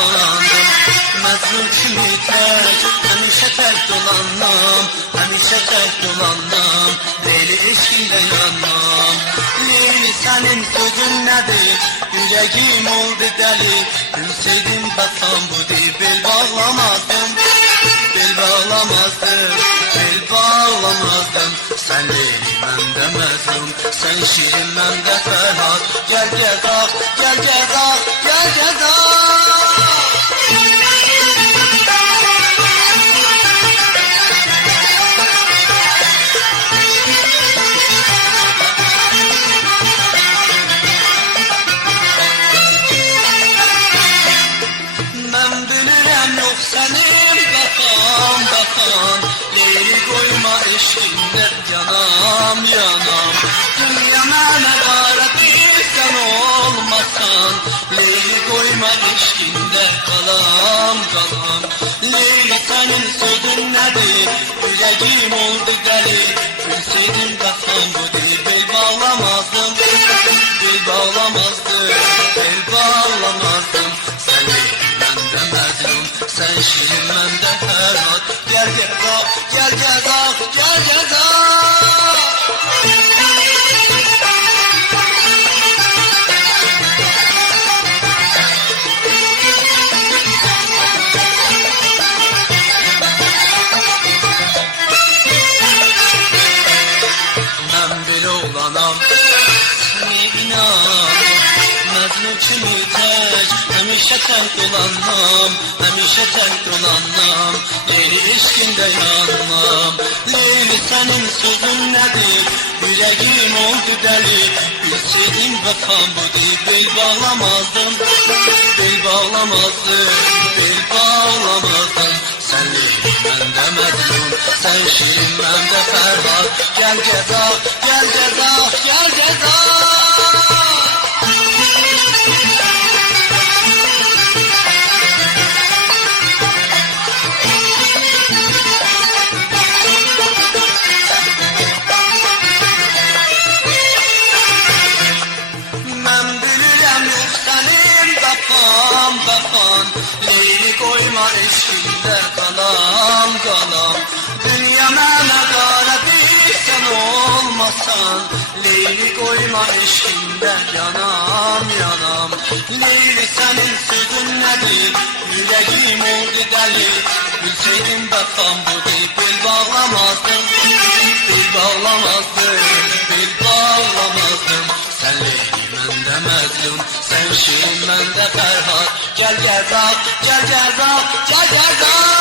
dolandım. Mecnun kimi tek, həmişə tək dolandım. Həmişə tək dolandım, Leyli eşkində yandım. Leyli sənin sözün nədir, yüreğim oldu deli. Bilseydim bəsam bu deyib bel bağlamazdım. Bel bağlamazdım, bel bağlamazdım. Sen Leyli məndə Məcnun, sen şirin məndə Fərhad. Gel gəzaq, gel gəzaq, gel gəzaq. Mən bilirəm yox sənin baxan, baxan. Leyli koyma eşkində yanam, yanam. Dünya mənə qarədir sən olmasan. Leyli koyma eşkində qalam, qalam. Leyli sənin sözün nədir, yüreğim oldu dəli. Bilseydim baxan bu deyib bel bağlamazdım. Bel bağlamazdım, bel bağlamazdım. Sen Leyli məndə Məcnun, sen şirin məndə Fərhad. Gel gəzaq, gel gəzaq, gel gəzaq. Mən belə olanam, səni inan. Mecnun kimi tək, həmişə tək dolanmam. Həmişə tək dolanmam, Leyli eşkində yanmam. Leyli sənin sözün nədir, yüreğim oldu dəli. Bilseydim vəfam bu deyib bel bağlamazdım. Bel bağlamazdım, bel bağlamazdım. Sen Leyli məndə Məcnun, sen şirin məndə Fərhad. Gel gəzaq, gel gəzaq, gel gəzaq. Baxan, baxan, Leyli koyma eşkində qalam, qalam. Dünya mənə qarədir sən olmasan. Leyli koyma eşkində yanam, yanam. Leyli sənin sözün nədir, yüreğim oldu dəli. Bilseydim baxan bu deyib bel bağlamazdım. Bel bağlamazdım, bel bağlamazdım. Sen Leyli məndə Məcnun, sen şirin məndə Fərhad. Gel gəzaq, gel gəzaq, gel gəzaq.